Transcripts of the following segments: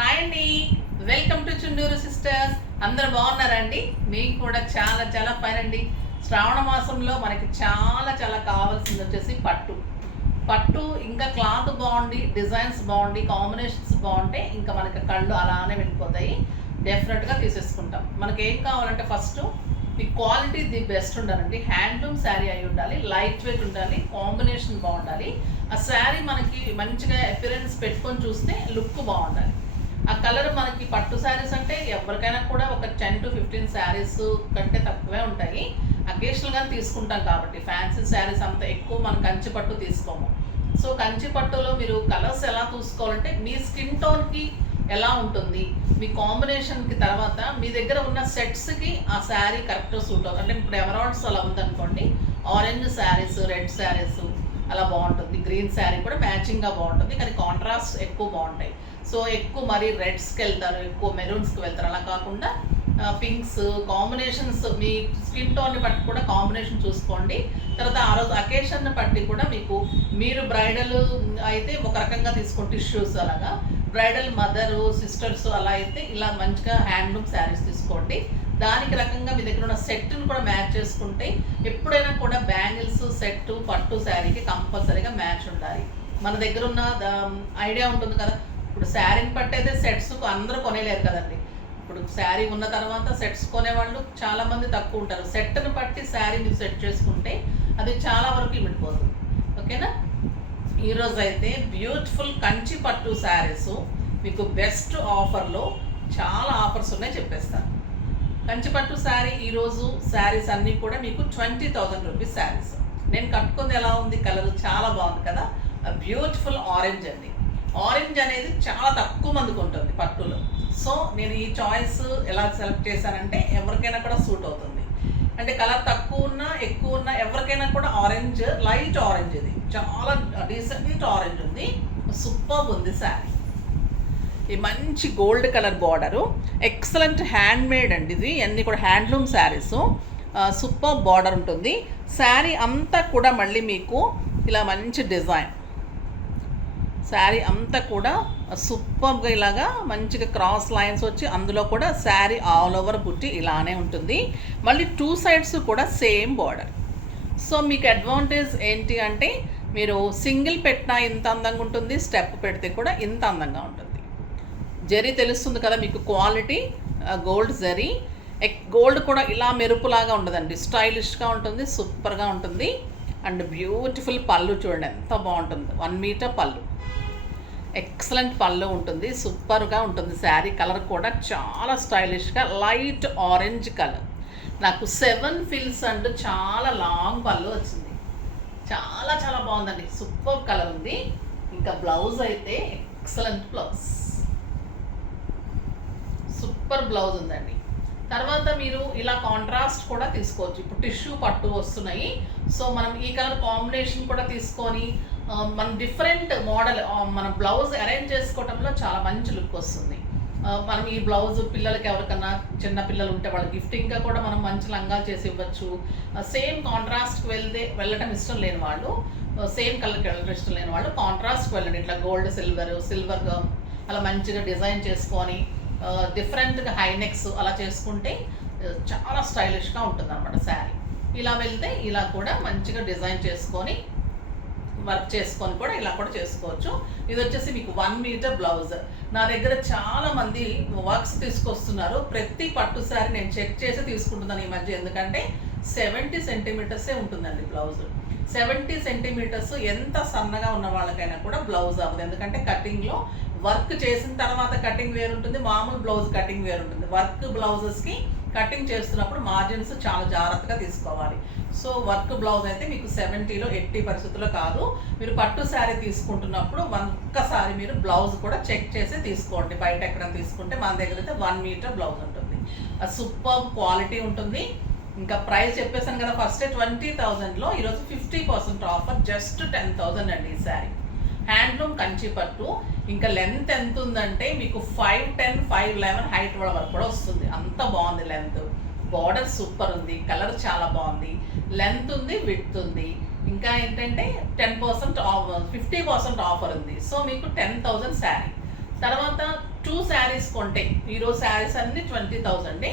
Hi అండి, welcome to Chunduru sisters. అందరూ బాగున్నారండి? మీకు కూడా చాలా చాలా ఫైన్ అండి. శ్రావణ మాసంలో మనకి చాలా చాలా కావాల్సింది వచ్చేసి పట్టు ఇంకా క్లాత్ బాగుండి, డిజైన్స్ బాగుండి, కాంబినేషన్స్ బాగుంటే ఇంకా మనకి కళ్ళు అలానే వెళ్ళిపోతాయి. డెఫినెట్గా తీసేసుకుంటాం. మనకి ఏం కావాలంటే first me quality the best ఉండాలండి. హ్యాండ్లూమ్ శారీ అయి ఉండాలి, లైట్ వెయిట్ ఉండాలి, కాంబినేషన్ బాగుండాలి. ఆ శారీ మనకి మంచిగా అపిరెన్స్ పెట్టుకొని చూస్తే లుక్ బాగుండాలి. ఆ కలర్ మనకి పట్టు శారీస్ అంటే ఎవరికైనా కూడా ఒక 10 to 15 శారీస్ కంటే తక్కువే ఉంటాయి. అకేషనల్గా తీసుకుంటాం కాబట్టి ఫ్యాన్సీ శారీస్ అంత ఎక్కువ మనం కంచి పట్టు తీసుకోము. సో కంచి పట్టులో మీరు కలర్స్ ఎలా చూసుకోవాలంటే మీ స్కిన్ టోన్కి ఎలా ఉంటుంది, మీ కాంబినేషన్కి, తర్వాత మీ దగ్గర ఉన్న సెట్స్కి ఆ శారీ కరెక్ట్ సూట్ అవుతుంది. అంటే ఇప్పుడు ఎమరాల్డ్స్ అలా ఉందనుకోండి, ఆరెంజ్ శారీస్, రెడ్ శారీస్ అలా బాగుంటుంది. గ్రీన్ శారీ కూడా మ్యాచింగ్గా బాగుంటుంది, కానీ కాంట్రాస్ట్ ఎక్కువ బాగుంటాయి. సో ఎక్కువ మరి రెడ్స్కి వెళ్తారు, ఎక్కువ మెరూన్స్కి వెళ్తారు. అలా కాకుండా పింక్స్ కాంబినేషన్స్ మీ స్కిన్ టోన్ని బట్టి కూడా కాంబినేషన్ చూసుకోండి. తర్వాత ఆ రోజు అకేషన్ని బట్టి కూడా మీరు బ్రైడల్ అయితే ఒక రకంగా తీసుకోండి, టిష్యూస్ అలాగా. బ్రైడల్ మదరు, సిస్టర్స్ అలా అయితే ఇలా మంచిగా హ్యాండ్లూమ్ శారీస్ తీసుకోండి. దానికి రకంగా మీ దగ్గర ఉన్న సెట్ని కూడా మ్యాచ్ చేసుకుంటే ఎప్పుడైనా కూడా బ్యాంగిల్స్ సెట్ పట్టు శారీకి కంపల్సరీగా మ్యాచ్ ఉండాలి. మన దగ్గర ఉన్న ఐడియా ఉంటుంది కదా. ఇప్పుడు శారీని బట్టి అయితే సెట్స్ అందరూ కొనేలేరు కదండి. ఇప్పుడు శారీ ఉన్న తర్వాత సెట్స్ కొనేవాళ్ళు చాలామంది తక్కువ ఉంటారు. సెట్ని బట్టి శారీ మీరు సెట్ చేసుకుంటే అది చాలా వరకు ఇమిడిపోతుంది. ఓకేనా? ఈరోజు అయితే బ్యూటిఫుల్ కంచి పట్టు శారీస్ మీకు బెస్ట్ ఆఫర్లో చాలా ఆఫర్స్ ఉన్నాయి, చెప్పేస్తాను. కంచి పట్టు శారీ ఈరోజు శారీస్ అన్నీ కూడా మీకు 20,000 రూపీస్ శారీస్. నేను కట్టుకుంది ఎలా ఉంది, కలర్ చాలా బాగుంది కదా. బ్యూటిఫుల్ ఆరెంజ్ అండి. ఆరెంజ్ అనేది చాలా తక్కువ మందికి ఉంటుంది పట్టులో. సో నేను ఈ చాయిస్ ఎలా సెలెక్ట్ చేశానంటే ఎవరికైనా కూడా సూట్ అవుతుంది. అంటే కలర్ తక్కువ ఉన్నా ఎక్కువ ఉన్నా ఎవరికైనా కూడా ఆరెంజ్, లైట్ ఆరెంజ్, ఇది చాలా డీసెంట్ ఆరెంజ్ ఉంది. సూపర్ ఉంది శారీ. ఈ మంచి gold colour border, excellent hand made అండి. ఇది అన్నీ కూడా హ్యాండ్లూమ్ శారీస్. సూపర్ బార్డర్ ఉంటుంది. శారీ అంతా కూడా మళ్ళీ మీకు ఇలా మంచి డిజైన్, శారీ అంతా కూడా సూపర్గా ఇలాగా మంచిగా క్రాస్ లైన్స్ వచ్చి అందులో కూడా శారీ ఆల్ ఓవర్ బుట్టి ఇలానే ఉంటుంది. మళ్ళీ 2 సైడ్స్ కూడా సేమ్ బార్డర్. సో మీకు అడ్వాంటేజ్ ఏంటి అంటే మీరు సింగిల్ పెట్టినా ఇంత అందంగా ఉంటుంది, స్టెప్ పెడితే కూడా ఇంత అందంగా ఉంటుంది. జరీ తెలుస్తుంది కదా మీకు, క్వాలిటీ గోల్డ్ జరీ. గోల్డ్ కూడా ఇలా మెరుపులాగా ఉండదండి, స్టైలిష్గా ఉంటుంది, సూపర్గా ఉంటుంది. అండ్ బ్యూటిఫుల్ పళ్ళు చూడండి ఎంత బాగుంటుంది. 1 మీటర్ పళ్ళు, ఎక్సలెంట్ పళ్ళు ఉంటుంది, సూపర్గా ఉంటుంది. శారీ కలర్ కూడా చాలా స్టైలిష్గా లైట్ ఆరెంజ్ కలర్. నాకు 7 ఫిల్స్ అండ్ చాలా లాంగ్ పళ్ళు వచ్చింది. చాలా చాలా బాగుందండి, సూపర్ కలర్ ఉంది. ఇంకా బ్లౌజ్ అయితే ఎక్సలెంట్ బ్లౌజ్, సూపర్ బ్లౌజ్ ఉందండి. తర్వాత మీరు ఇలా కాంట్రాస్ట్ కూడా తీసుకోవచ్చు. ఇప్పుడు టిష్యూ పట్టు వస్తున్నాయి. సో మనం ఈ కలర్ కాంబినేషన్ కూడా తీసుకొని మనం డిఫరెంట్ మోడల్ మన బ్లౌజ్ అరేంజ్ చేసుకోవడంలో చాలా మంచి లుక్ వస్తుంది. మనం ఈ బ్లౌజ్ పిల్లలకి ఎవరికన్నా చిన్న పిల్లలు ఉంటే వాళ్ళ గిఫ్టింగ్గా కూడా మనం మంచి లంగా చేసి ఇవ్వచ్చు. సేమ్ కాంట్రాస్ట్కి వెళ్ళటం ఇష్టం లేని వాళ్ళు, సేమ్ కలర్కి వెళ్ళడం ఇష్టం లేని వాళ్ళు కాంట్రాస్ట్కి వెళ్ళండి. ఇట్లా గోల్డ్ సిల్వర్గా అలా మంచిగా డిజైన్ చేసుకొని డిఫరెంట్గా హైనెక్స్ అలా చేసుకుంటే చాలా స్టైలిష్గా ఉంటుంది అనమాట శారీ. ఇలా వెళ్తే ఇలా కూడా మంచిగా డిజైన్ చేసుకొని వర్క్ చేసుకొని కూడా ఇలా కూడా చేసుకోవచ్చు. ఇది వచ్చేసి మీకు 1 మీటర్ బ్లౌజ్. నా దగ్గర చాలా మంది వర్క్స్ తీసుకొస్తున్నారు. ప్రతి పట్టు శారీ నేను చెక్ చేసి తీసుకుంటున్నాను ఈ మధ్య. ఎందుకంటే 70 సెంటీమీటర్సే ఉంటుందండి బ్లౌజ్. 70 సెంటీమీటర్స్ ఎంత సన్నగా ఉన్న వాళ్ళకైనా కూడా బ్లౌజ్ అవ్వదు. ఎందుకంటే కటింగ్లో వర్క్ చేసిన తర్వాత కటింగ్ వేరుంటుంది, మామూలు బ్లౌజ్ కటింగ్ వేరుంటుంది. వర్క్ బ్లౌజెస్కి కటింగ్ చేస్తున్నప్పుడు మార్జిన్స్ చాలా జాగ్రత్తగా తీసుకోవాలి. సో వర్క్ బ్లౌజ్ అయితే మీకు 70లో ఎట్టి పరిస్థితుల్లో కాదు. మీరు పట్టు శారీ తీసుకుంటున్నప్పుడు ఒక్కసారి మీరు బ్లౌజ్ కూడా చెక్ చేసి తీసుకోండి. బయట ఎక్కడ తీసుకుంటే మన దగ్గర అయితే 1 మీటర్ బ్లౌజ్ ఉంటుంది. సూపర్ క్వాలిటీ ఉంటుంది. ఇంకా ప్రైస్ చెప్పేసాను కదా, ఫస్ట్ 20,000లో ఈరోజు 50% ఆఫర్, జస్ట్ 10,000 అండి ఈ శారీ. హ్యాండ్లూమ్ కంచి పట్టు. ఇంకా లెంత్ ఎంత ఉందంటే మీకు 5'10", 5'11" హైట్ వరకు కూడా వస్తుంది. అంత బాగుంది లెంత్. బార్డర్ సూపర్ ఉంది, కలర్ చాలా బాగుంది, లెంత్ ఉంది, విడ్త్ ఉంది. ఇంకా ఏంటంటే 10% 50% ఆఫర్ ఉంది. సో మీకు 10,000 శారీ. తర్వాత 2 శారీస్ కొంటే, ఈరోజు శారీస్ అన్ని 20,000,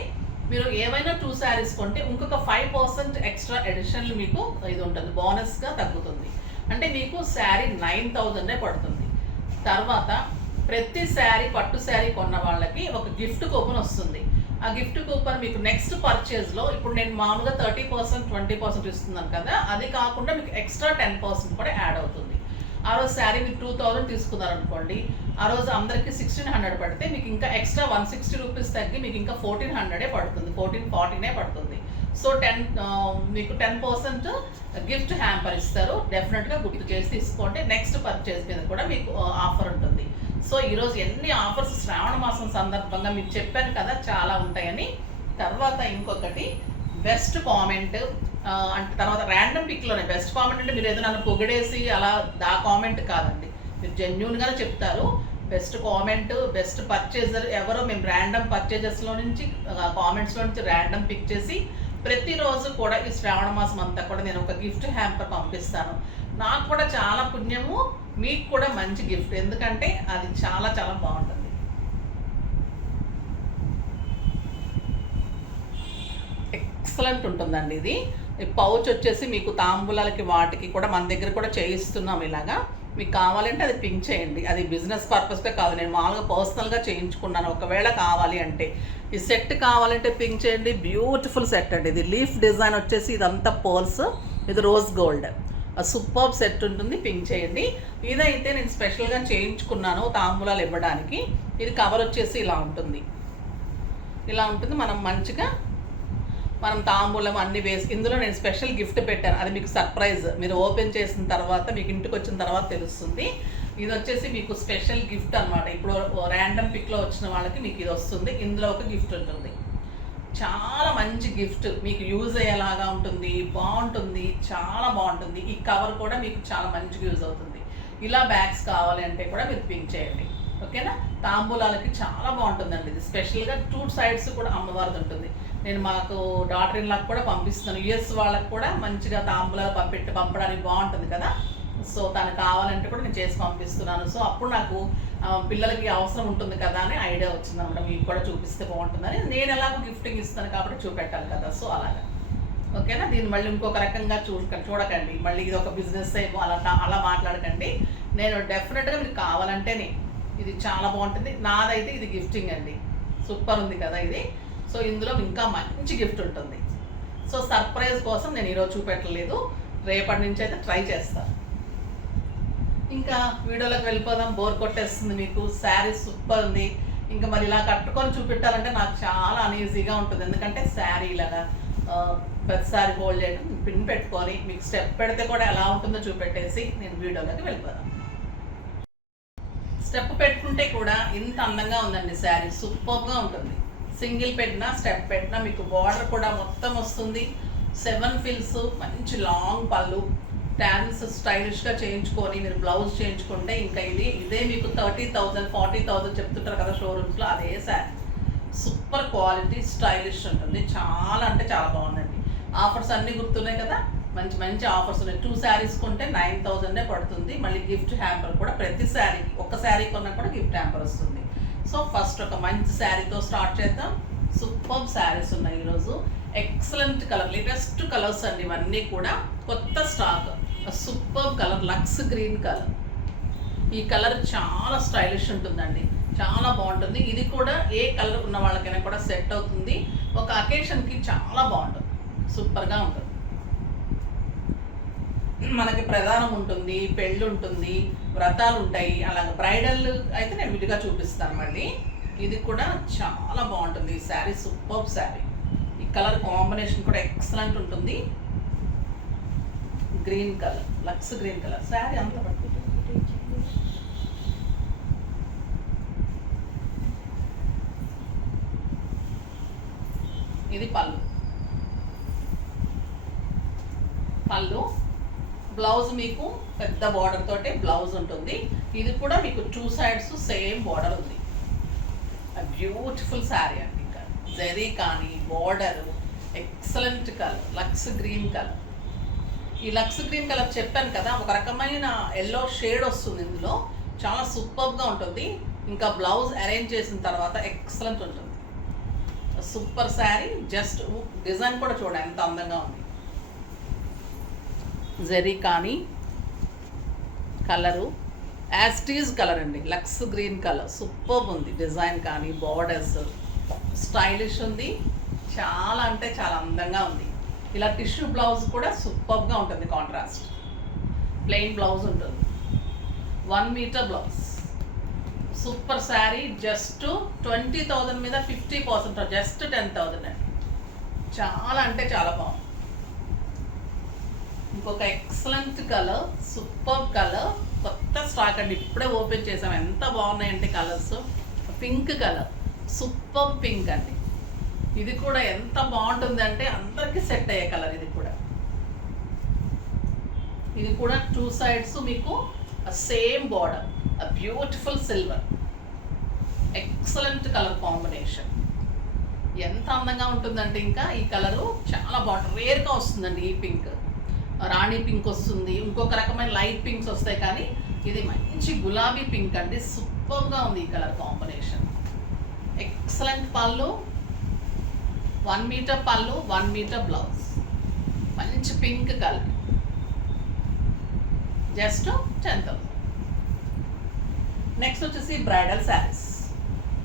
మీరు ఏవైనా 2 శారీస్ కొంటే ఇంకొక 5% ఎక్స్ట్రా అడిషనల్ మీకు ఇది ఉంటుంది, బోనస్గా తగ్గుతుంది. అంటే మీకు శారీ 9,000 పడుతుంది. తర్వాత ప్రతి శారీ, పట్టు శారీ కొన్న వాళ్ళకి ఒక గిఫ్ట్ కూపన్ వస్తుంది. ఆ గిఫ్ట్ కూపన్ మీకు నెక్స్ట్ పర్చేజ్లో, ఇప్పుడు నేను మామూలుగా 30%, 20% ఇస్తున్నాను కదా, అది కాకుండా మీకు ఎక్స్ట్రా 10% కూడా యాడ్ అవుతుంది. ఆ రోజు శారీ మీరు 2,000 తీసుకున్నారనుకోండి, ఆ రోజు అందరికీ 1,600 పడితే మీకు ఇంకా ఎక్స్ట్రా 160 రూపీస్ తగ్గి మీకు ఇంకా 1,400 పడుతుంది, 1,440 పడుతుంది. సో మీకు 10% గిఫ్ట్ హ్యాంపర్ ఇస్తారు. డెఫినెట్గా గుర్తు చేసి తీసుకోండి. నెక్స్ట్ పర్చేజ్ మీద కూడా మీకు ఆఫర్ ఉంటుంది. సో ఈరోజు ఎన్ని ఆఫర్స్ శ్రావణ మాసం సందర్భంగా మీకు చెప్పాను కదా, చాలా ఉంటాయని. తర్వాత ఇంకొకటి బెస్ట్ కామెంట్ అంటే, తర్వాత ర్యాండమ్ పిక్లోనే బెస్ట్ కామెంట్ అంటే మీరు ఏదో నన్ను పొగిడేసి అలా కామెంట్ కాదండి, మీరు జెన్యూన్గానే చెప్తారు. బెస్ట్ కామెంట్, బెస్ట్ పర్చేజర్ ఎవరో మేము ర్యాండమ్ పర్చేజెస్లో నుంచి, కామెంట్స్లో నుంచి ర్యాండమ్ పిక్ చేసి ప్రతిరోజు కూడా ఈ శ్రావణ మాసం అంతా కూడా నేను ఒక గిఫ్ట్ హ్యాంపర్ పంపిస్తాను. నాకు కూడా చాలా పుణ్యము, మీకు కూడా మంచి గిఫ్ట్, ఎందుకంటే అది చాలా చాలా బాగుంటుంది. ఎక్సలెంట్ ఉంటుందండి ఇది. పౌచ్ వచ్చేసి మీకు తాంబూలాలకి వాటికి కూడా మన దగ్గర కూడా చేయిస్తున్నాం ఇలాగా. మీకు కావాలంటే అది పింక్ చేయండి, అది బిజినెస్ పర్పస్గా కాదు, నేను మామూలుగా పర్సనల్గా చేయించుకున్నాను. ఒకవేళ కావాలి అంటే ఈ సెట్ కావాలంటే పింక్ చేయండి. బ్యూటిఫుల్ సెట్ అండి ఇది. లీఫ్ డిజైన్ వచ్చేసి ఇదంతా పర్ల్స్, ఇది రోజ్ గోల్డ్, సూపర్ సెట్ ఉంటుంది. పింక్ చేయండి. ఇదైతే నేను స్పెషల్గా చేయించుకున్నాను తాంబూలాలు ఇవ్వడానికి. ఇది కవర్ వచ్చేసి ఇలా ఉంటుంది, ఇలా ఉంటుంది. మనం తాంబూలం అన్నీ వేసి ఇందులో నేను స్పెషల్ గిఫ్ట్ పెట్టాను, అది మీకు సర్ప్రైజ్. మీరు ఓపెన్ చేసిన తర్వాత మీకు ఇంటికి వచ్చిన తర్వాత తెలుస్తుంది. ఇది వచ్చేసి మీకు స్పెషల్ గిఫ్ట్ అనమాట. ఇప్పుడు ర్యాండమ్ పిక్లో వచ్చిన వాళ్ళకి మీకు ఇది వస్తుంది. ఇందులో ఒక గిఫ్ట్ ఉంటుంది, చాలా మంచి గిఫ్ట్, మీకు యూజ్ అయ్యేలాగా ఉంటుంది, బాగుంటుంది, చాలా బాగుంటుంది. ఈ కవర్ కూడా మీకు చాలా మంచిగా యూజ్ అవుతుంది. ఇలా బ్యాగ్స్ కావాలి అంటే కూడా మీరు పింక్ చేయండి, ఓకేనా. తాంబూలాలకి చాలా బాగుంటుందండి ఇది. స్పెషల్గా 2 సైడ్స్ కూడా అమ్మవారిది ఉంటుంది. నేను మాకు డాటర్ ఇన్ లాగా కూడా పంపిస్తున్నాను. యుఎస్ వాళ్ళకి కూడా మంచిగా తాంబూలాలు పంపడానికి బాగుంటుంది కదా. సో తనకు కావాలంటే కూడా నేను చేసి పంపిస్తున్నాను. సో అప్పుడు నాకు పిల్లలకి అవసరం ఉంటుంది కదా అని ఐడియా వచ్చింది అనమాట. మీకు కూడా చూపిస్తే బాగుంటుందని. నేను ఎలాగో గిఫ్టింగ్ ఇస్తాను కాబట్టి చూపెట్టాలి కదా. సో అలాగా, ఓకేనా. దీన్ని మళ్ళీ ఇంకొక రకంగా చూడకండి, మళ్ళీ ఇది ఒక బిజినెస్ ఏమో అలా మాట్లాడకండి. నేను డెఫినెట్గా మీకు కావాలంటేనే, ఇది చాలా బాగుంటుంది. నాదైతే ఇది గిఫ్టింగ్ అండి, సూపర్ ఉంది కదా ఇది. సో ఇందులో ఇంకా మంచి గిఫ్ట్ ఉంటుంది. సో సర్ప్రైజ్ కోసం నేను ఈరోజు చూపెట్టలేదు, రేపటి నుంచి అయితే ట్రై చేస్తాను. ఇంకా వీడియోలోకి వెళ్ళిపోదాం, బోర్ కొట్టేస్తుంది మీకు. శారీ సూపర్ ఉంది. ఇంకా మరి ఇలా కట్టుకొని చూపెట్టాలంటే నాకు చాలా అన్ఈజీగా ఉంటుంది, ఎందుకంటే శారీ ఇలాగా ప్రతిసారి హోల్డ్ చేయడం, పిన్ పెట్టుకొని మీకు స్టెప్ పెడితే కూడా ఎలా ఉంటుందో చూపెట్టేసి నేను వీడియోలోకి వెళ్ళిపోదాం. స్టెప్ పెట్టుకుంటే కూడా ఇంత అందంగా ఉందండి శారీ, సూపర్గా ఉంటుంది. సింగిల్ పెట్టినా స్టెప్ పెట్టినా మీకు బార్డర్ కూడా మొత్తం వస్తుంది. 7 ఫిల్స్, మంచి లాంగ్ పళ్ళు, ట్యాన్స్ స్టైలిష్గా చేయించుకొని మీరు బ్లౌజ్ చేయించుకుంటే ఇంకా ఇదే మీకు 30,000, 40,000 చెప్తుంటారు కదా షోరూమ్స్లో, అదే శారీ. సూపర్ క్వాలిటీ, స్టైలిష్ ఉంటుంది. చాలా అంటే చాలా బాగుందండి. ఆఫర్స్ అన్నీ గుర్తున్నాయి కదా, మంచి మంచి ఆఫర్స్ ఉన్నాయి. 2 శారీస్ కొంటే 9,000 పడుతుంది. మళ్ళీ గిఫ్ట్ హ్యాంపర్ కూడా ప్రతి శారీకి, ఒక శారీ కొన్నా కూడా గిఫ్ట్ హ్యాంపర్ వస్తుంది. సో ఫస్ట్ ఒక మంచి శారీతో స్టార్ట్ చేద్దాం. సూపర్ శారీస్ ఉన్నాయి ఈరోజు. ఎక్సలెంట్ కలర్, లేటెస్ట్ కలర్స్ అండి ఇవన్నీ కూడా, కొత్త stock. Super colour, lux green colour. ఈ కలర్ చాలా స్టైలిష్ ఉంటుందండి, చాలా బాగుంటుంది. ఇది కూడా ఏ కలర్ ఉన్న వాళ్ళకైనా కూడా సెట్ అవుతుంది. ఒక అకేషన్కి చాలా బాగుంటుంది, సూపర్గా ఉంటుంది. మనకి ప్రధానం ఉంటుంది, పెళ్ళి ఉంటుంది, వ్రతాలు ఉంటాయి, అలాగే బ్రైడల్ అయితే నేను విడిగా చూపిస్తాను మళ్ళీ. ఇది కూడా చాలా బాగుంటుంది ఈ శారీ, సూపర్ శారీ. ఈ కలర్ కాంబినేషన్ కూడా ఎక్సలెంట్ ఉంటుంది. Green colour, lux green colour sari అంతా పడుతుంది. ఇది పళ్ళు. బ్లౌజ్ మీకు పెద్ద బార్డర్ తోటి బ్లౌజ్ ఉంటుంది. ఇది కూడా మీకు 2 సైడ్స్ సేమ్ బార్డర్ ఉంది. బ్యూటిఫుల్ శారీ అండి. ఇంకా జరీ కానీ border excellent colour, lux green colour. ఈ లక్స్ గ్రీన్ కలర్ చెప్పాను కదా, ఒక రకమైన ఎల్లో షేడ్ వస్తుంది ఇందులో, చాలా సూపర్గా ఉంటుంది. ఇంకా బ్లౌజ్ అరేంజ్ చేసిన తర్వాత ఎక్సలెంట్ ఉంటుంది. సూపర్ శారీ. జస్ట్ డిజైన్ కూడా చూడండి ఎంత అందంగా ఉంది. జెరీ కానీ కలరు యాస్టీజ్ కలర్ అండి, లక్స్ గ్రీన్ కలర్. సూపర్ ఉంది డిజైన్ కానీ, బార్డర్స్ స్టైలిష్ ఉంది. చాలా అంటే చాలా అందంగా ఉంది. ఇలా టిష్యూ బ్లౌజ్ కూడా సూపర్గా ఉంటుంది. కాంట్రాస్ట్ ప్లెయిన్ బ్లౌజ్ ఉంటుంది. 1 metre blouse. Super sari. Just 20,000 మీద 50%, జస్ట్ 10,000 అండి. చాలా అంటే చాలా బాగుంది. ఇంకొక ఎక్సలెంట్ కలర్, సూపర్ కలర్, కొత్త స్టాక్ అండి, ఇప్పుడే ఓపెన్ చేసాం. ఎంత బాగున్నాయంటే colours. Pink colour, super pink అండి. ఇది కూడా ఎంత బాగుంటుంది అంటే అందరికీ సెట్ అయ్యే కలర్. ఇది కూడా 2 సైడ్స్ మీకు same border, beautiful silver. Excellent colour combination. ఎంత అందంగా ఉంటుందంటే ఇంకా ఈ కలరు చాలా బాగుంటుంది. రేర్గా వస్తుందండి ఈ పింక్. రాణి పింక్ వస్తుంది, ఇంకొక రకమైన లైట్ పింక్స్ వస్తాయి, కానీ ఇది మంచి గులాబీ పింక్ అండి. సూపర్గా ఉంది ఈ కలర్ కాంబినేషన్. ఎక్సలెంట్ పళ్ళు, 1 మీటర్ పళ్ళు, 1 మీటర్ బ్లౌజ్. మంచి పింక్ కలర్. జస్ట్ 10,000. నెక్స్ట్ వచ్చేసి బ్రైడల్ శారీస్.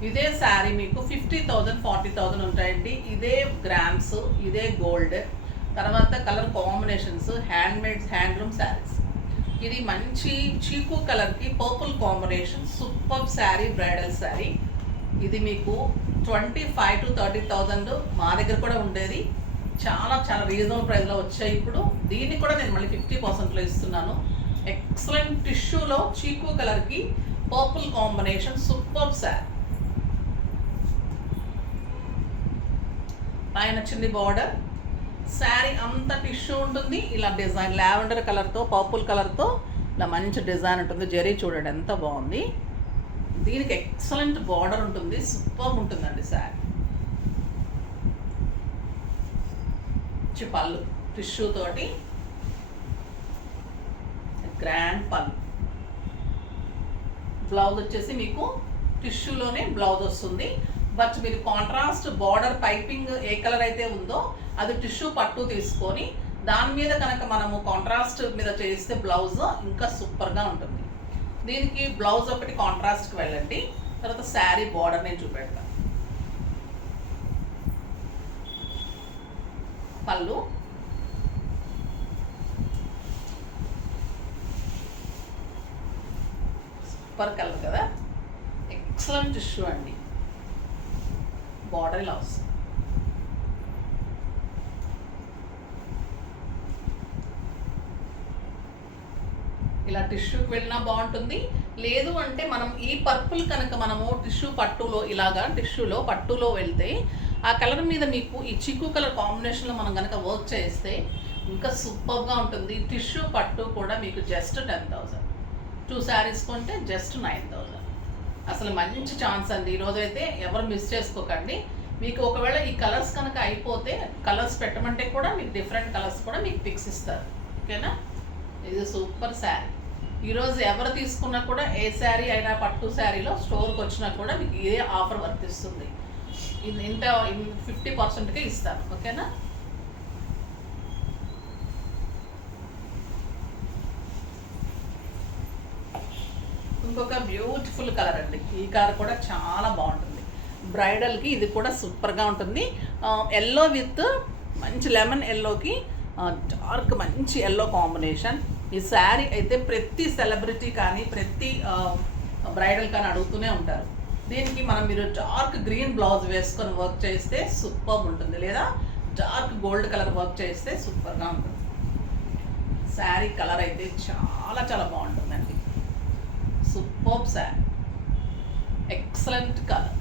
ఇదే శారీ మీకు 50,000, 40,000 ఉంటాయండి. ఇదే గ్రామ్స్, ఇదే గోల్డ్. తర్వాత colour combinations handmades, handloom saris. ఇది మంచి చీకు కలర్కి purple combination. Super sari, bridal sari. ఇది మీకు 25,000 to 30,000 మా దగ్గర కూడా ఉండేది. చాలా చాలా రీజనబుల్ ప్రైస్లో వచ్చాయి ఇప్పుడు. దీన్ని కూడా నేను మళ్ళీ 50%లో ఇస్తున్నాను. ఎక్సలెంట్ టిష్యూలో చీకు కలర్కి పర్పుల్ కాంబినేషన్. సూపర్ శారీ. పైన చిన్ని బార్డర్. శారీ అంతా టిష్యూ ఉంటుంది. ఇలా డిజైన్ లావెండర్ కలర్తో, పర్పుల్ కలర్తో ఇలా మంచి డిజైన్ ఉంటుంది. జరీ చూడండి ఎంత బాగుంది. దీనికి ఎక్సలెంట్ బార్డర్ ఉంటుంది. సూపర్ ఉంటుందండి శారీ. పళ్ళు టిష్యూ తోటి గ్రాండ్ పళ్ళు. బ్లౌజ్ వచ్చేసి మీకు టిష్యూలోనే బ్లౌజ్ వస్తుంది. బట్ మీరు కాంట్రాస్ట్ బార్డర్ పైపింగ్ ఏ కలర్ అయితే ఉందో అది టిష్యూ పట్టు తీసుకొని దాని మీద కనుక మనము కాంట్రాస్ట్ మీద చేస్తే బ్లౌజ్ ఇంకా సూపర్గా ఉంటుంది. దీనికి బ్లౌజ్ ఒకటి కాంట్రాస్ట్కి వెళ్ళండి. తర్వాత శారీ బార్డర్ నేను చూపెడతాను. పళ్ళు, సూపర్ కలర్ కదా, ఎక్సలెంట్ టిష్యూ అండి. బార్డర్ ఇలా వస్తుంది. ఇలా టిష్యూకి వెళ్ళినా బాగుంటుంది. లేదు అంటే మనం ఈ పర్పుల్ కనుక మనము టిష్యూ పట్టులో ఇలాగా టిష్యూలో పట్టులో వెళ్తే ఆ కలర్ మీద మీకు ఈ చిక్కు కలర్ కాంబినేషన్లో మనం కనుక వర్క్ చేస్తే ఇంకా సూపర్గా ఉంటుంది. టిష్యూ పట్టు కూడా మీకు జస్ట్ 10,000. 2 శారీస్ కొంటే జస్ట్ 9,000. అసలు మంచి ఛాన్స్ అండి. ఈరోజు అయితే ఎవరు మిస్ చేసుకోకండి. మీకు ఒకవేళ ఈ కలర్స్ కనుక అయిపోతే కలర్స్ పెట్టమంటే కూడా మీకు డిఫరెంట్ కలర్స్ కూడా మీకు పిక్స్ ఇస్తారు. ఓకేనా? ఇది సూపర్ శారీ. ఈరోజు ఎవరు తీసుకున్నా కూడా ఏ శారీ అయినా పట్టు శారీలో స్టోర్కి వచ్చినా కూడా మీకు ఇదే ఆఫర్ వర్తిస్తుంది. ఇంత 50%కే ఇస్తాను. ఓకేనా? ఇంకొక బ్యూటిఫుల్ కలర్ అండి. ఈ కలర్ కూడా చాలా బాగుంటుంది. బ్రైడల్కి ఇది కూడా సూపర్గా ఉంటుంది. ఎల్లో విత్ మంచి లెమన్ ఎల్లోకి డార్క్ మంచి ఎల్లో కాంబినేషన్. ఈ శారీ అయితే ప్రతి సెలబ్రిటీ కానీ ప్రతి బ్రైడల్ కానీ అడుగుతూనే ఉంటారు. దీనికి మీరు డార్క్ గ్రీన్ బ్లౌజ్ వేసుకొని వర్క్ చేస్తే సూపర్ ఉంటుంది, లేదా డార్క్ గోల్డ్ కలర్ వర్క్ చేస్తే సూపర్గా ఉంటుంది. శారీ కలర్ అయితే చాలా చాలా బాగుంటుందండి. Super sari, excellent colour.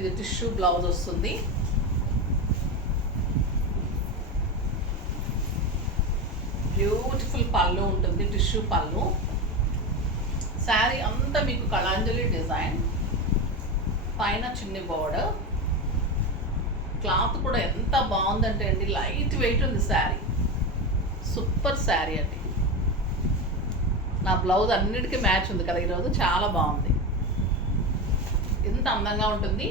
ఇది టిష్యూ బ్లౌజ్ వస్తుంది. బ్యూటిఫుల్ పళ్ళు ఉంటుంది, టిష్యూ పళ్ళు. శారీ అంతా మీకు కళాంజలి డిజైన్, పైన చిన్ని బోర్డర్. క్లాత్ కూడా ఎంత బాగుందంటే అండి, లైట్ వెయిట్ ఉంది శారీ. సూపర్ శారీ అండి. నా బ్లౌజ్ అన్నిటికీ మ్యాచ్ ఉంది కదా ఈరోజు, చాలా బాగుంది. ఎంత అందంగా ఉంటుంది.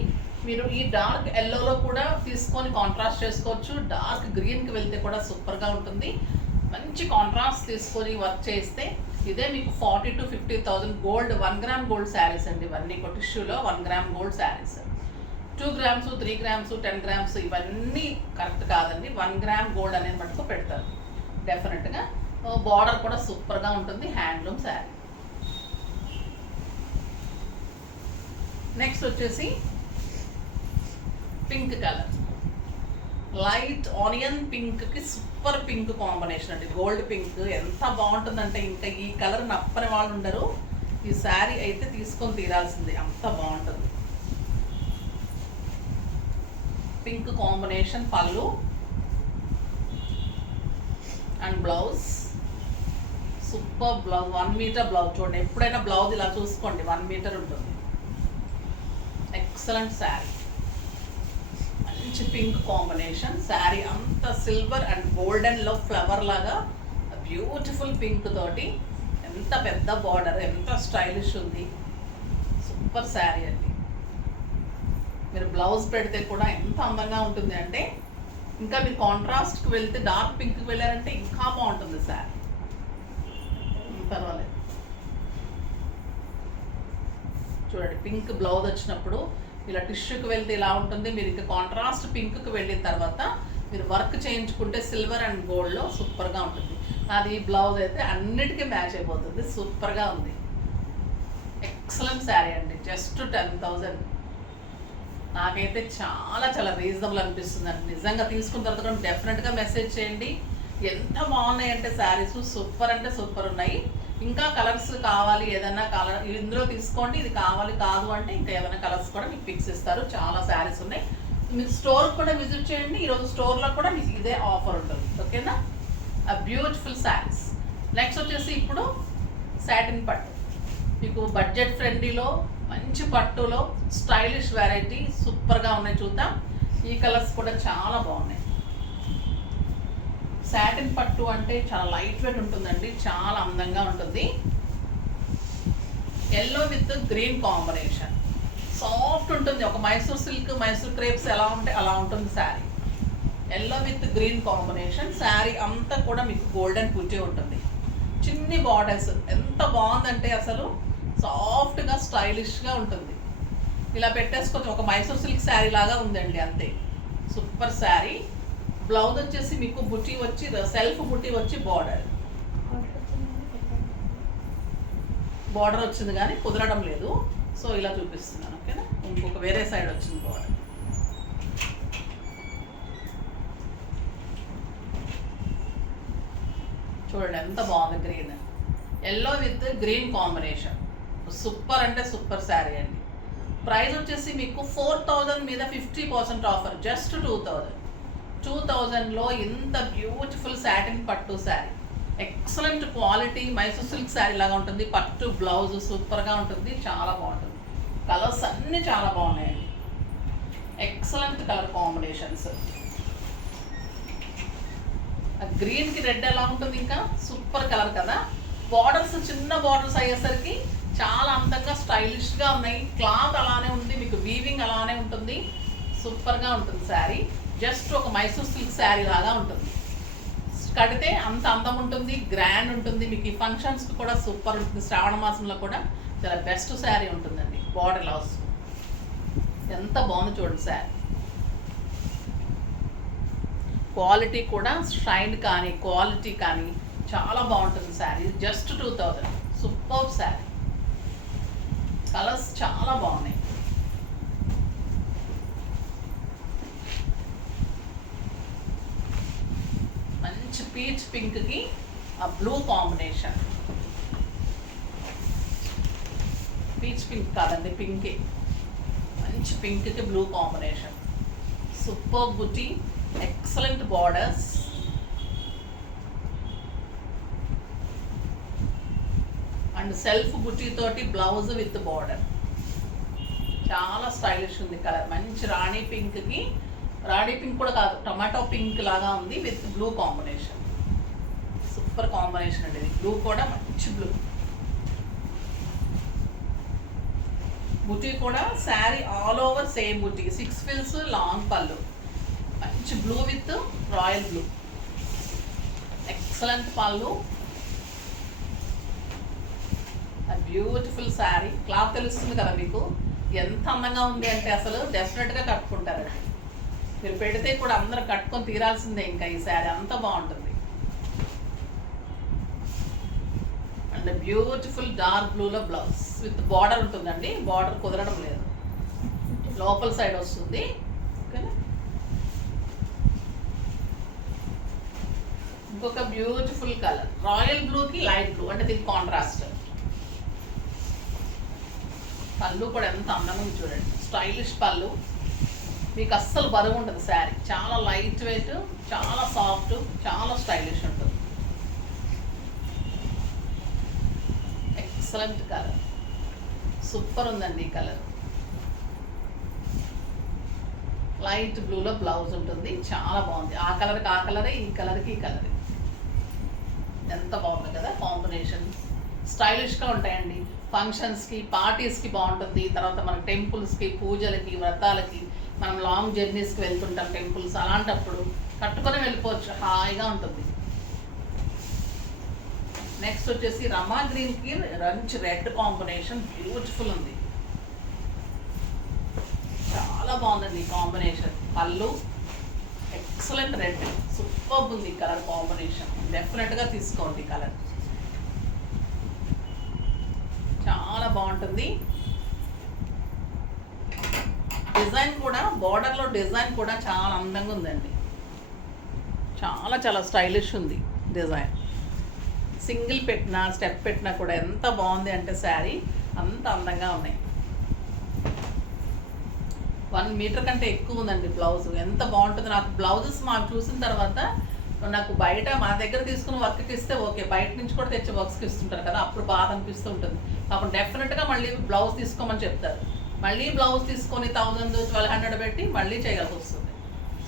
మీరు ఈ డార్క్ ఎల్లోలో కూడా తీసుకొని కాంట్రాస్ట్ చేసుకోవచ్చు. డార్క్ గ్రీన్కి వెళ్తే కూడా సూపర్గా ఉంటుంది. మంచి కాంట్రాస్ట్ తీసుకొని వర్క్ చేస్తే ఇదే మీకు 40,000 to 50,000 gold 1 gram gold saris అండి. ఇవన్నీ టిష్యూలో 1 gram gold saris. 2 grams 3 grams 10 grams ఇవన్నీ కరెక్ట్ కాదండి. 1 గ్రామ్ గోల్డ్ అనేది మటుకు పెడతారు డెఫినెట్గా. బార్డర్ కూడా సూపర్గా ఉంటుంది. హ్యాండ్లూమ్ శారీ. నెక్స్ట్ వచ్చేసి పింక్ కలర్, లైట్ ఆనియన్ పింక్కి సూపర్ పింక్ కాంబినేషన్ అండి. గోల్డ్ పింక్ ఎంత బాగుంటుందంటే ఇంకా ఈ కలర్ నప్పని వాళ్ళు ఉండరు. ఈ శారీ అయితే తీసుకొని తీరాల్సిందే, అంత బాగుంటుంది. Pink combination pallu and blouse. Super blouse, 1 metre blouse. చూడండి, ఎప్పుడైనా బ్లౌజ్ ఇలా చూసుకోండి, 1 మీటర్ ఉంటుంది. ఎక్సలెంట్ శారీ. మంచి పింక్ కాంబినేషన్. శారీ అంతా సిల్వర్ అండ్ గోల్డెన్లో ఫ్లవర్ లాగా బ్యూటిఫుల్ పింక్ తోటి ఎంత పెద్ద బార్డర్, ఎంత స్టైలిష్ ఉంది. సూపర్ శారీ అండి. మీరు బ్లౌజ్ పెడితే కూడా ఎంత అందంగా ఉంటుంది అంటే, ఇంకా మీరు కాంట్రాస్ట్కి వెళ్తే డార్క్ పింక్కి వెళ్ళారంటే ఇంకా బాగుంటుంది శారీ. పర్వాలేదు. చూడండి, పింక్ బ్లౌజ్ వచ్చినప్పుడు ఇలా టిష్యూకి వెళ్తే ఇలా ఉంటుంది. మీరు ఇంకా కాంట్రాస్ట్ పింక్కి వెళ్ళిన తర్వాత మీరు వర్క్ చేయించుకుంటే సిల్వర్ అండ్ గోల్డ్లో సూపర్గా ఉంటుంది. అది బ్లౌజ్ అయితే అన్నిటికీ మ్యాచ్ అయిపోతుంది. సూపర్గా ఉంది. ఎక్సలెంట్ శారీ అండి. జస్ట్ 10,000. నాకైతే చాలా చాలా రీజనబుల్ అనిపిస్తుంది అండి. నిజంగా తీసుకున్న తర్వాత కూడా డెఫినెట్గా మెసేజ్ చేయండి. ఎంత బాగున్నాయి అంటే శారీస్, సూపర్ అంటే సూపర్ ఉన్నాయి. ఇంకా కలర్స్ కావాలి, ఏదైనా కలర్ ఇందులో తీసుకోండి, ఇది కావాలి కాదు అంటే ఇంకా ఏమైనా కలర్స్ కూడా మీకు ఫిక్స్ ఇస్తారు. చాలా శారీస్ ఉన్నాయి. మీరు స్టోర్ కూడా విజిట్ చేయండి. ఈరోజు స్టోర్లో కూడా మీకు ఇదే ఆఫర్ ఉంటుంది. ఓకేనా? ఆ బ్యూటిఫుల్ శారీస్. నెక్స్ట్ వచ్చేసి ఇప్పుడు సాటిన్ పట్టు. మీకు బడ్జెట్ ఫ్రెండ్లీలో మంచి పట్టులో స్టైలిష్ వెరైటీ సూపర్గా ఉన్నాయి. చూద్దాం. ఈ కలర్స్ కూడా చాలా బాగున్నాయి. సాటిన్ పట్టు అంటే చాలా లైట్ వెయిట్ ఉంటుందండి, చాలా అందంగా ఉంటుంది. Yellow with green combination, soft ఉంటుంది. ఒక మైసూర్ సిల్క్, మైసూర్ క్రేప్స్ ఎలా ఉంటే అలా ఉంటుంది sari. Yellow with green combination. Sari అంతా కూడా మీకు గోల్డెన్ పూచే ఉంటుంది. చిన్ని బార్డర్స్ ఎంత బాగుందంటే అసలు సాఫ్ట్గా స్టైలిష్గా ఉంటుంది. ఇలా పెట్టేసుకొని ఒక మైసూర్ సిల్క్ శారీ లాగా ఉందండి, అంతే. సూపర్ శారీ. బ్లౌజ్ వచ్చేసి మీకు బుటీ వచ్చి సెల్ఫ్ బుటీ వచ్చి బార్డర్ వచ్చింది కానీ కుదరడం లేదు. సో ఇలా చూపిస్తున్నాను. ఓకేనా? ఇంకొక వేరే సైడ్ వచ్చింది బార్డర్. చూడండి ఎంత బాగుంది. Green, yellow with green combination. Super అంటే సూపర్ శారీ అండి. ప్రైస్ వచ్చేసి మీకు 4,000 మీద 50% ఆఫర్. జస్ట్ 2,000లో ఇంత బ్యూటిఫుల్ సాటిన్ పట్టు sari. Excellent quality Mysore silk sari లాగా ఉంటుంది. పట్టు బ్లౌజ్ సూపర్గా ఉంటుంది, చాలా బాగుంటుంది. కలర్స్ అన్నీ చాలా బాగున్నాయండి. Excellent colour combinations. గ్రీన్కి రెడ్ ఎలా ఉంటుంది, ఇంకా సూపర్ కలర్ కదా. బార్డర్స్ చిన్న బార్డర్స్ అయ్యేసరికి చాలా అందంగా స్టైలిష్గా ఉన్నాయి. క్లాత్ అలానే ఉంది, మీకు వీవింగ్ అలానే ఉంటుంది. సూపర్గా ఉంటుంది శారీ. జస్ట్ ఒక మైసూర్ సిల్క్ శారీ లాగా ఉంటుంది. కడితే అంత అందం ఉంటుంది, గ్రాండ్ ఉంటుంది. మీకు ఈ ఫంక్షన్స్కి కూడా సూపర్ ఉంటుంది. శ్రావణ మాసంలో కూడా చాలా బెస్ట్ శారీ ఉంటుందండి. బార్డర్ లాస్ ఎంత బాగుంది చూడండి శారీ. క్వాలిటీ కూడా షైన్ కానీ క్వాలిటీ కానీ చాలా బాగుంటుంది sari. Just 2,000. Super sari. Colours చాలా బాగున్నాయి. మంచి పీచ్ పింక్కి ఆ బ్లూ కాంబినేషన్. పీచ్ పింక్ కాదండి, పింకే. మంచి పింక్కి blue combination. Super buti, excellent borders. And self బుటీ తోటి బ్లౌజ్ విత్ బార్డర్. చాలా స్టైలిష్ ఉంది కలర్. మంచి రాణి పింక్కి, రాణి పింక్ కూడా కాదు, టమాటో పింక్ లాగా ఉంది with blue combination. Super combination అండి ఇది. బ్లూ కూడా మంచి బ్లూ. బుటీ కూడా శారీ ఆల్ ఓవర్ సేమ్ బుటీ, 6 ఫిల్స్ లాంగ్ పళ్ళు, మంచి blue with royal blue, excellent పళ్ళు, బ్యూటిఫుల్ శారీ. క్లాత్ తెలుస్తుంది కదా మీకు ఎంత అందంగా ఉంది అంటే అసలు డెఫినెట్గా కట్టుకుంటారండి. మీరు పెడితే కూడా అందరూ కట్టుకొని తీరాల్సిందే ఇంకా ఈ శారీ అంత బాగుంటుంది. అండ్ బ్యూటిఫుల్ డార్క్ బ్లూలో బ్లౌజ్ విత్ బార్డర్ ఉంటుందండి. బార్డర్ కుదరడం లేదు, లోపల సైడ్ వస్తుంది. ఓకేనా, ఇంకొక బ్యూటిఫుల్ కలర్ రాయల్ బ్లూకి లైట్ బ్లూ, అంటే దీనికి కాంట్రాస్ట్. పళ్ళు కూడా ఎంత అందంగా ఉంది చూడండి, స్టైలిష్ పళ్ళు. మీకు అస్సలు బరువు ఉంటుంది శారీ, చాలా లైట్ వెయిట్, చాలా సాఫ్ట్, చాలా స్టైలిష్ ఉంటుంది. ఎక్సలెంట్ కలర్, సూపర్ ఉందండి ఈ కలర్. లైట్ బ్లూలో బ్లౌజ్ ఉంటుంది, చాలా బాగుంది. ఆ కలర్కి ఆ కలరే, ఈ కలర్కి ఈ కలరే. ఎంత బాగుంది కదా కాంబినేషన్. స్టైలిష్గా ఉంటాయండి, ఫంక్షన్స్కి పార్టీస్కి బాగుంటుంది. తర్వాత మన టెంపుల్స్కి పూజలకి వ్రతాలకి మనం లాంగ్ జర్నీస్కి వెళ్తుంటాం టెంపుల్స్, అలాంటప్పుడు కట్టుకొని వెళ్ళిపోవచ్చు, హాయిగా ఉంటుంది. నెక్స్ట్ వచ్చేసి రమా గ్రీన్కి మంచి రెడ్ కాంబినేషన్, బ్యూటిఫుల్ ఉంది, చాలా బాగుందండి ఈ కాంబినేషన్. పళ్ళు ఎక్సలెంట్ రెడ్, సూపర్ ఉంది కలర్ కాంబినేషన్. డెఫినెట్గా తీసుకోండి కలర్, చాలా బాగుంటుంది. డిజైన్ కూడా బార్డర్లో డిజైన్ కూడా చాలా అందంగా ఉందండి, చాలా చాలా స్టైలిష్ ఉంది డిజైన్. సింగిల్ పెట్టినా స్టెప్ పెట్టినా కూడా ఎంత బాగుంది అంటే శారీ అంత అందంగా ఉన్నాయి. 1 మీటర్ కంటే ఎక్కువ ఉందండి బ్లౌజ్, ఎంత బాగుంటుంది. నాకు బ్లౌజెస్ మాకు చూసిన తర్వాత నాకు బయట మన దగ్గర తీసుకుని వర్క్కి ఇస్తే ఓకే, బయట నుంచి కూడా తెచ్చి వర్క్స్కి ఇస్తుంటారు కదా, అప్పుడు బాధ అనిపిస్తూ ఉంటుంది. పాపం డెఫినెట్గా మళ్ళీ బ్లౌజ్ తీసుకోమని చెప్తారు, మళ్ళీ బ్లౌజ్ తీసుకొని 1000-1200 పెట్టి మళ్ళీ చేయాల్సి వస్తుంది.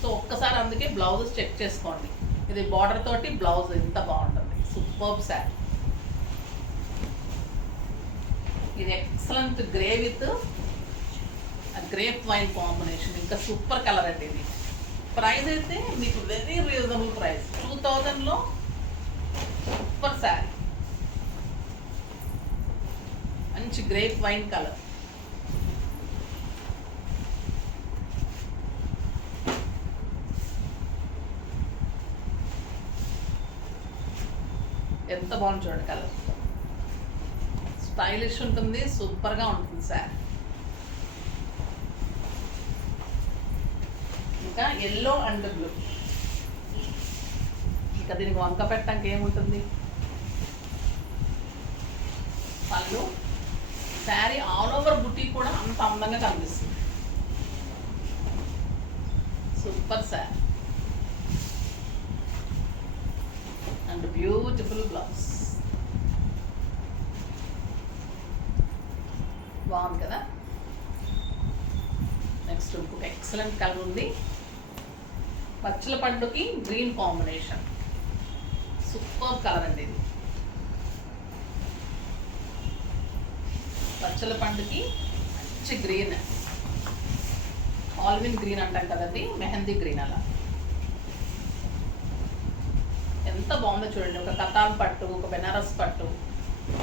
సో ఒక్కసారి అందుకే బ్లౌజెస్ చెక్ చేసుకోండి. ఇది బార్డర్ తోటి బ్లౌజ్ ఎంత బాగుంటుంది, సూపర్ శారీ. ఇది excellent grey with grape wine combination, ఇంకా సూపర్ కలర్ అండి ఇది. ప్రైస్ అయితే మీకు వెరీ రీజనబుల్ ప్రైస్, 2000లో సూపర్ శారీ. మంచి గ్రేప్ వైన్ కలర్, ఎంత బాగుంది చూడండి కలర్, స్టైలిష్ ఉంటుంది, సూపర్గా ఉంటుంది శారీ. ఇంకా ఎల్లో అండ్ బ్లూ, ఇంకా దీనికి వంక పెట్టడానికి ఏముంటుంది. పళ్ళు శారీ ఆల్ ఓవర్ బుటీ కూడా అంత అందంగా కనిపిస్తుంది, super sari and beautiful blouse. బాగుంది కదా. నెక్స్ట్ ఇంకొక ఎక్సలెంట్ కలర్ ఉంది, పచ్చల పండుకి గ్రీన్ కాంబినేషన్, సూపర్ కలర్ అండి ఇది. పచ్చల పండుకి మంచి గ్రీన్, ఆల్విన్ గ్రీన్ అంటాం కదండి, మెహందీ గ్రీన్. అలా ఎంత బాగుందో చూడండి. ఒక కతాన్ పట్టు, ఒక బెనారస్ పట్టు,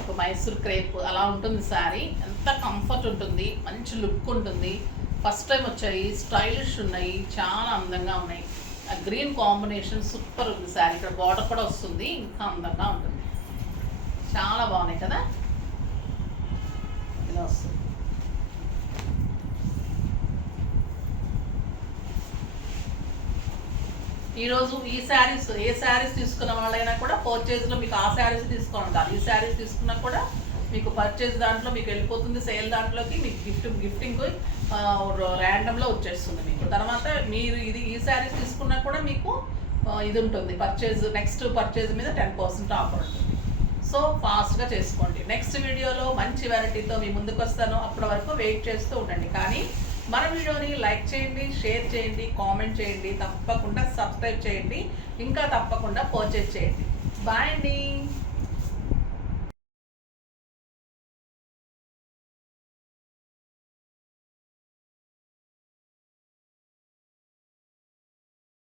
ఒక మైసూర్ క్రేప్ అలా ఉంటుంది శారీ. ఎంత కంఫర్ట్ ఉంటుంది, మంచి లుక్ ఉంటుంది. ఫస్ట్ టైం వచ్చాయి, స్టైలిష్ ఉన్నాయి, చాలా అందంగా ఉన్నాయి. ఆ గ్రీన్ కాంబినేషన్ సూపర్ ఉంది శారీ. ఇక్కడ బార్డర్ కూడా వస్తుంది, ఇంకా అందంగా ఉంటుంది. చాలా బాగున్నాయి కదా, ఇలా వస్తుంది. ఈరోజు ఈ శారీస్, ఏ శారీస్ తీసుకున్న వాళ్ళైనా కూడా పర్చేజ్లో మీకు ఆ శారీస్ తీసుకోవడం కాదు, ఈ శారీస్ తీసుకున్నా కూడా మీకు పర్చేజ్ దాంట్లో మీకు వెళ్ళిపోతుంది, సేల్ దాంట్లోకి మీకు గిఫ్టింగ్ ర్యాండమ్లో వచ్చేస్తుంది మీకు. తర్వాత మీరు ఈ శారీస్ తీసుకున్నా కూడా మీకు ఇది ఉంటుంది, పర్చేజ్, నెక్స్ట్ పర్చేజ్ మీద 10% ఆఫర్ ఉంటుంది. సో ఫాస్ట్గా చేసుకోండి. నెక్స్ట్ వీడియోలో మంచి వెరైటీతో మీ ముందుకు వస్తాను, అప్పటి వరకు వెయిట్ చేస్తూ ఉండండి. కానీ మన వీడియోని లైక్ చేయండి, షేర్ చేయండి, కామెంట్ చేయండి, తప్పకుండా సబ్స్క్రైబ్ చేయండి, ఇంకా తప్పకుండా పర్చేజ్ చేయండి. బాయ్ అండి.